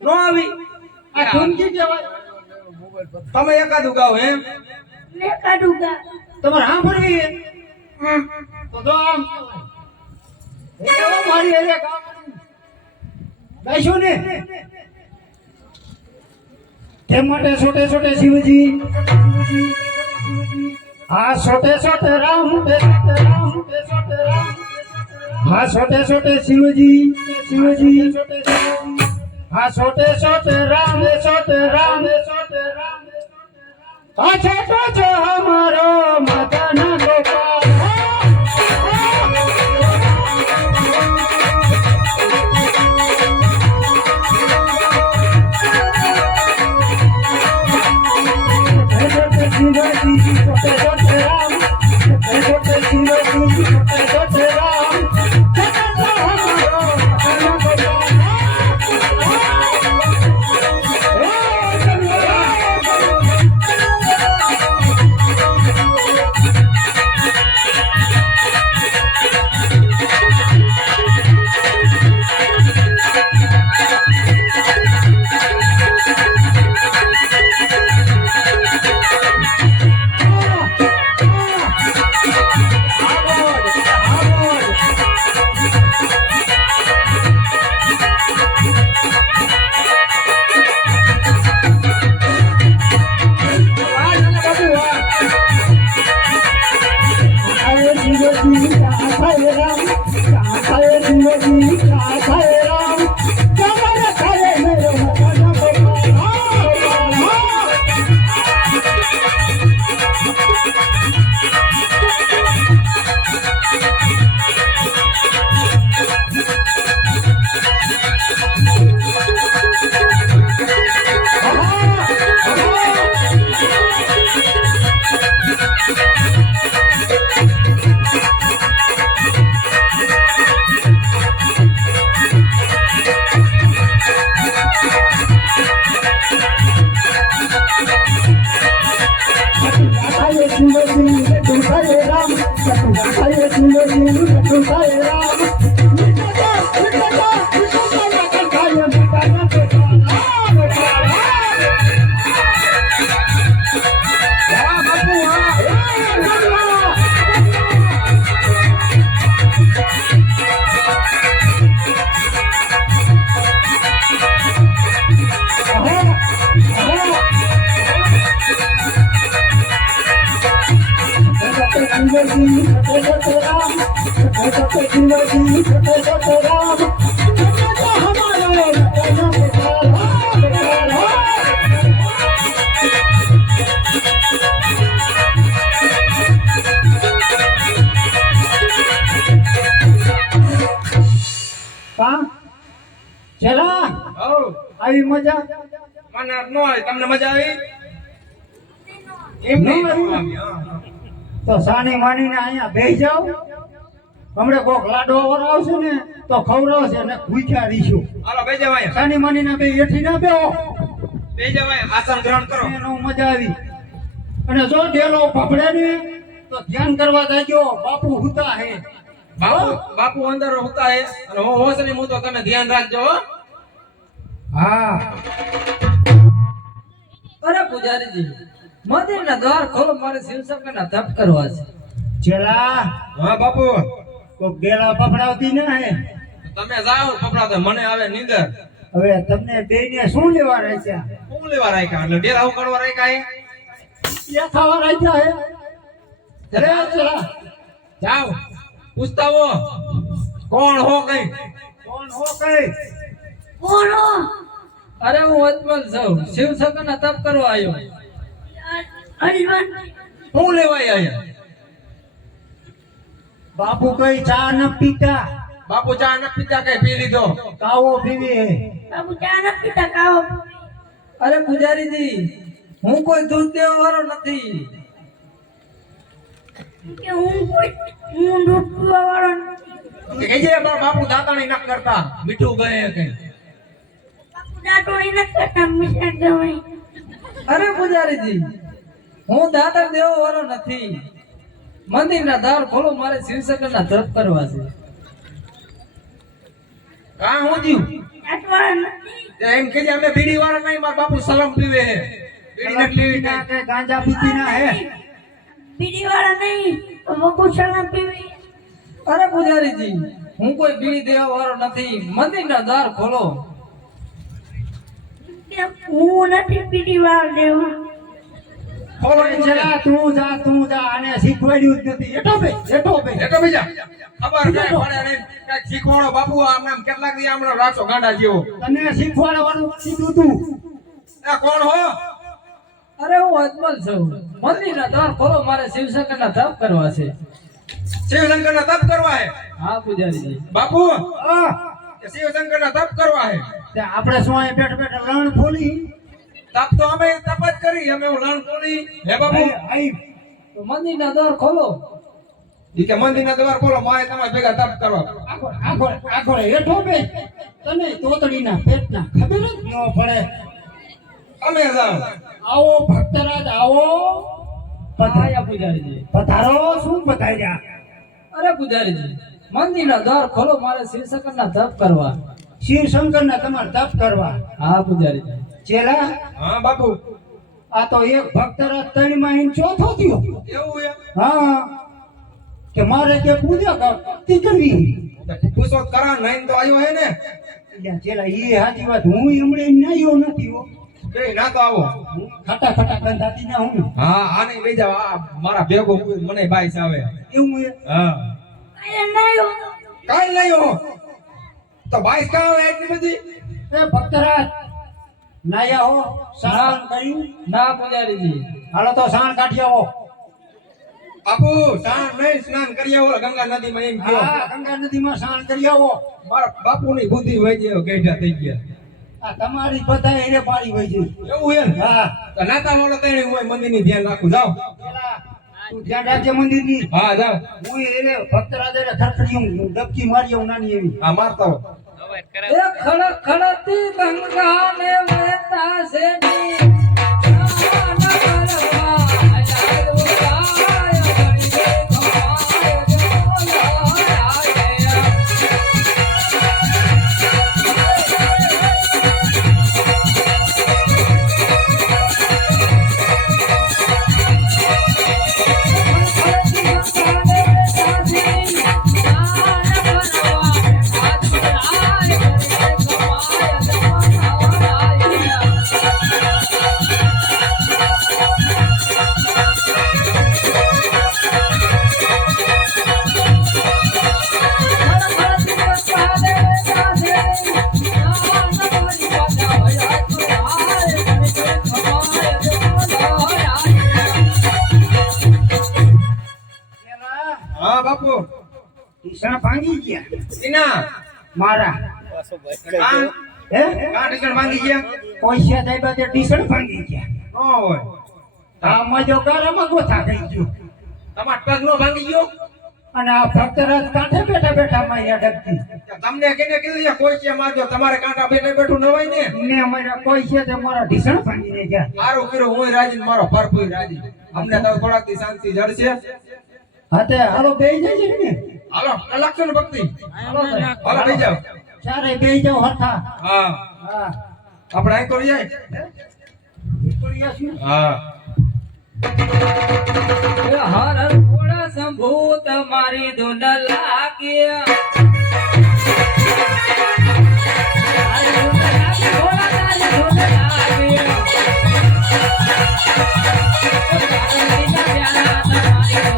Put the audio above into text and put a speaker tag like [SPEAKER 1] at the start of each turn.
[SPEAKER 1] નો આવી.
[SPEAKER 2] આ ઠુમકી કહેવાય
[SPEAKER 1] તમે એકાદ ઉગાવ એમ?
[SPEAKER 3] એકાદ કાઢુગા
[SPEAKER 2] તમારે હા ભરવી
[SPEAKER 3] હે.
[SPEAKER 2] તો જો આમ. મારી હારે કામ. ને? તે માટે છોટે છોટે શિવજી. હા છોટે છોટે રામ તે છોટે રામ તે છોટે રામ. હા છોટે છોટે શિવજી. શિવજી છોટે છોટે છોટે રામ એ છોટે રામ એ છોટે રામ હા છોટો છો thank you
[SPEAKER 1] હા
[SPEAKER 2] છેલ્લા
[SPEAKER 1] હઉ
[SPEAKER 2] આવી મજા
[SPEAKER 1] મને નો આવી તમને મજા આવી એમ નહીં
[SPEAKER 2] ન આવી?
[SPEAKER 1] આવી, હા, હા.
[SPEAKER 2] તો સાની માનીને અહીંયા બેસી જાઓ હમણે કોક લાડો આવશે ને તો ખવડાવશે ને ભૂખ્યા રહીશું.
[SPEAKER 1] હાલો બે જવાય.
[SPEAKER 2] સાની માનીને બે એઠી ના બેહો.
[SPEAKER 1] બે જવાય. આસન ગ્રહણ કરો.
[SPEAKER 2] એનો મજા આવી. અને જો ઢેલો ફફડે ને તો ધ્યાન કરવા જાજો બાપુ હુતા હે.
[SPEAKER 1] બાપુ બાપુ અંદર હુતા હે. અને હો હોશ નહીં હું તો તમે ધ્યાન રાખજો હો.
[SPEAKER 2] હા.
[SPEAKER 4] અરે પૂજારીજી મંદિરના દ્વાર ખોલો મારે શિવશંકરના તપ કરવા છે.
[SPEAKER 2] ચેલા.
[SPEAKER 1] હા બાપુ.
[SPEAKER 2] કોક ગેલા પકડાવતી ના હે.
[SPEAKER 1] તમે જાઓ પકડાવતા. તો મને આવે નીંદર.
[SPEAKER 2] હવે તમને બે ને શું લેવા રાખ્યા?
[SPEAKER 1] શું લેવા રાખ્યા? એટલે ડેરા ઉકાળવા રાખ્યા હે
[SPEAKER 2] એ? ખાવા રાખ્યા હે. અરે ચલા.
[SPEAKER 1] જાઓ. પૂછતાવો. કોણ હો કઈ?
[SPEAKER 2] કોણ હો કઈ?
[SPEAKER 3] કોણો
[SPEAKER 4] અરે હું અજમલ છું. શિવશંકરના તપ કરવા આવ્યો.
[SPEAKER 3] હલવાન
[SPEAKER 1] હું લેવાય આયા?
[SPEAKER 2] બાપુ કઈ ચા ન પીતા?
[SPEAKER 1] બાપુ ચા ન પીતા કઈ પી લીધો?
[SPEAKER 2] કાવો પીવી.
[SPEAKER 3] બાપુ ચા ન પીતા કાવો
[SPEAKER 4] અરે પૂજારીજી હું કોઈ દૂધ દેવા વાળો નથી.
[SPEAKER 3] કે હું કોઈ હું દૂધ પીવા વાળો નથી.
[SPEAKER 1] કે બાપુ દાતાણી ન કરતા. મીઠું ગયે કઈ
[SPEAKER 3] બાપુ દાંતોડી નથી કરતા મિશ્રણ ગવાય.
[SPEAKER 4] અરે પૂજારીજી હું દાતા દેવો વાળો નથી. મંદિરના દ્વાર ખોલો મારે શિવશંકરના ધપ કરવા છે.
[SPEAKER 1] કા હું તે એમ કે અમે બીડી વાળા નહીં મારા બાપુ સલમ પીવે હે બીડી નથી પીવી
[SPEAKER 2] ના કે ગાંજા પીતી ના હે?
[SPEAKER 3] બીડી વાળા નહીં બાપુ સલમ પીવી.
[SPEAKER 4] અરે પૂજારીજી હું કોઈ બીડી દેવા વાળો નથી. મંદિરના દ્વાર ખોલો
[SPEAKER 3] હું નથી બીડી વાળા દેવા.
[SPEAKER 1] ખોલો
[SPEAKER 2] ઓય જરા તું જા તું જા આને શીખવાડ્યું જ નથી. એટો બે એટો બે.
[SPEAKER 1] એ તો બીજા. ખબર કઈ પડે નહીં. શીખવાડો બાપુ આમ કેટલાક દી આમનો ગાંડા જેવો.
[SPEAKER 2] તને શીખવાડવાનું કીધું તું.
[SPEAKER 1] એ કોણ હો?
[SPEAKER 4] અરે હું અજમલ છું. મંદિરના દ્વાર ખોલો મારે શિવશંકરના તપ કરવા છે.
[SPEAKER 1] શિવશંકર ના તપ કરવા હે?
[SPEAKER 4] હા પૂજારીજી.
[SPEAKER 1] બાપુ
[SPEAKER 2] આ
[SPEAKER 1] શિવશંકર ના તપ કરવા હે?
[SPEAKER 2] આપણે શું અહીં બેઠ બેઠ રણ ફોલી
[SPEAKER 1] તપ તો અમે તપ જ કરી અમે હું લણ હે બાબુ?
[SPEAKER 2] આઈ
[SPEAKER 4] તો મંદિરના દ્વાર ખોલો.
[SPEAKER 1] ઈ કે મંદિર ના દ્વાર ખોલો મારે તમારે ભેગા તપ કરવા.
[SPEAKER 2] આખો આખો આગળ હેઠો બે. તને પેટ ના ખબર જ ન પડે.
[SPEAKER 1] અમે જાવ
[SPEAKER 2] આવો ભક્તરાજ આવો.
[SPEAKER 4] પધાયા પૂજારીજી.
[SPEAKER 2] પધારો શું પધાર્યા
[SPEAKER 4] અરે પૂજારીજી મંદિરના દ્વાર ખોલો મારે શિવશંકરના તપ કરવા.
[SPEAKER 2] શિવ શંકરના તમારે તપ કરવા.
[SPEAKER 4] હા પૂજારીજી.
[SPEAKER 2] ચેલા
[SPEAKER 1] હા બાપુ.
[SPEAKER 2] આ તો એક ભક્તરાજ ત્રણમાં ચોથો થયો.
[SPEAKER 1] એવું હે
[SPEAKER 2] હા. કે મારે કે પૂજા કર- ભક્તિ કરવી.
[SPEAKER 1] પૂછો કરા નહીં તો આવ્યો હે ને.
[SPEAKER 2] ચેલા એ સાચી વાત હું એમણે નાયો નથી હો.
[SPEAKER 1] ના તો આવો.
[SPEAKER 2] હું ખાટા ખાટા ગંધાતી ના હું
[SPEAKER 1] હા આને લઈ જાવ આ મારા ભેગો મને બાઈસ આવે
[SPEAKER 2] એવું એ?
[SPEAKER 1] હા. કાઈ નહીં હો. તો બાઈસ કા આવે એટલી બધી?
[SPEAKER 2] એ ભક્તરાજ નાયા હો સ્નાન કર્યું?
[SPEAKER 4] ના પૂજારીજી
[SPEAKER 2] હાલો તો સાણ કાઢી આવો.
[SPEAKER 1] બાપુ સ્નાન નહીં સ્નાન કરી આવો ગંગા નદીમાં એમ કયો
[SPEAKER 2] હા ગંગા નદીમાં સ્નાન કરી આવો.
[SPEAKER 1] મારા બાપુની બુદ્ધિ વહી ગયો ગેઢા થઈ ગયા.
[SPEAKER 2] આ તમારી બધા એને પાડી વહી ગઈ.
[SPEAKER 1] એવું હે
[SPEAKER 2] હા.
[SPEAKER 1] તો નાતા વાળો તઈને હું મંદિરની ધ્યાન રાખું જાઓ.
[SPEAKER 2] તું ધ્યાન રાખજે મંદિરની.
[SPEAKER 1] હા જાઓ.
[SPEAKER 2] હું એને ભક્ત એને ખરખડી હું ડબકી મારી આવું નાની એવી.
[SPEAKER 1] હા મારતા હો.
[SPEAKER 4] ખડ ખડતી ગંગા ને વહેતા છે
[SPEAKER 1] ઈના
[SPEAKER 2] મારા. હે?
[SPEAKER 1] ગયા.
[SPEAKER 2] પૈસા થાય બધે ઢીસણ ભાંગી ગયા.
[SPEAKER 1] હોય.
[SPEAKER 2] આ મજો ગારામાં ગોથા થઈ ગયો.
[SPEAKER 1] તમાર પગ નો ભાંગી ગયો?
[SPEAKER 2] અને આ ભક્તરાજ કાંઠે બેઠા બેઠા માર્યા ડબકી.
[SPEAKER 1] તમને કેને કીધું છે કોઈ છે મારજો તમારે કાંટા બેઠા બેઠું ન હોય ને.
[SPEAKER 2] ને અમારા કોઈ છે તે મારા ઢીસણ ભાંગીને ગયા.
[SPEAKER 1] મારું કર્યું હું રાજી ને મારો ભરપૂર રાજી. અમને તો થોડાક શાંતિ જડશે
[SPEAKER 2] હા તે હાલો બેહી જજે ને.
[SPEAKER 1] હાલો કલાક છે ને ભક્તિ?
[SPEAKER 4] હાલો
[SPEAKER 1] થઈ જાવ
[SPEAKER 2] ચારે બે જાવ હરખા.
[SPEAKER 1] હા.
[SPEAKER 2] હા.
[SPEAKER 1] આપણે અહીં તો જાય હા.
[SPEAKER 4] હર ઘોડા સંભૂત મારી ધૂન લાગ્યા તારી